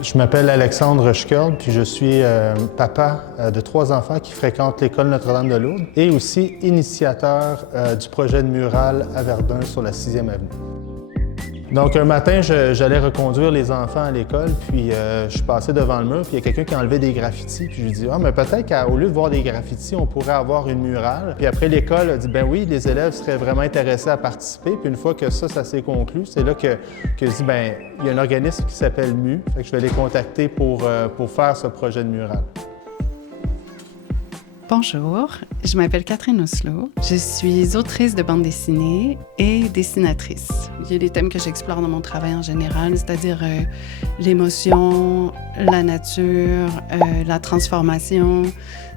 Je m'appelle Alexandre Rochecoeur, puis je suis papa de 3 enfants qui fréquentent l'école Notre-Dame-de-Lourdes et aussi initiateur du projet de mural à Verdun sur la 6e avenue. Donc un matin, j'allais reconduire les enfants à l'école, puis je suis passé devant le mur, puis il y a quelqu'un qui enlevait des graffitis, puis je lui dis « Ah, mais peut-être qu'au lieu de voir des graffitis, on pourrait avoir une murale. » Puis après, l'école a dit « Ben oui, les élèves seraient vraiment intéressés à participer. » Puis une fois que ça s'est conclu, c'est là que je dis « Ben, il y a un organisme qui s'appelle MU, fait que je vais les contacter pour faire ce projet de mural. » Bonjour, je m'appelle Catherine Oslo. Je suis autrice de bande dessinée et dessinatrice. Il y a des thèmes que j'explore dans mon travail en général, c'est-à-dire l'émotion, la nature, la transformation.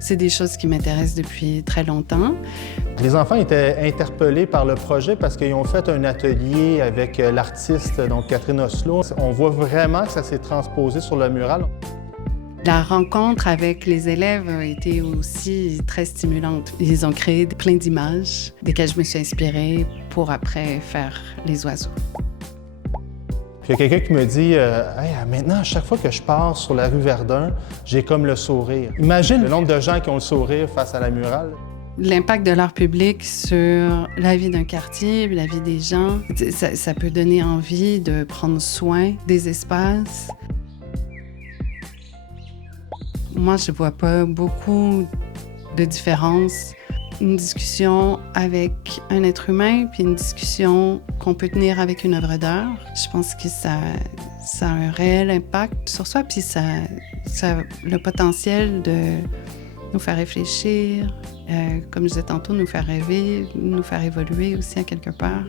C'est des choses qui m'intéressent depuis très longtemps. Les enfants étaient interpellés par le projet parce qu'ils ont fait un atelier avec l'artiste, donc Catherine Oslo. On voit vraiment que ça s'est transposé sur le mural. La rencontre avec les élèves a été aussi très stimulante. Ils ont créé plein d'images desquelles je me suis inspirée pour après faire les oiseaux. Puis il y a quelqu'un qui me dit hey, maintenant, à chaque fois que je pars sur la rue Verdun, j'ai comme le sourire. Imagine le nombre de gens qui ont le sourire face à la murale. L'impact de l'art public sur la vie d'un quartier, la vie des gens, ça peut donner envie de prendre soin des espaces. Moi, je ne vois pas beaucoup de différence. Une discussion avec un être humain, puis une discussion qu'on peut tenir avec une œuvre d'art. Je pense que ça a un réel impact sur soi, puis ça a le potentiel de nous faire réfléchir, comme je disais tantôt, nous faire rêver, nous faire évoluer aussi à quelque part.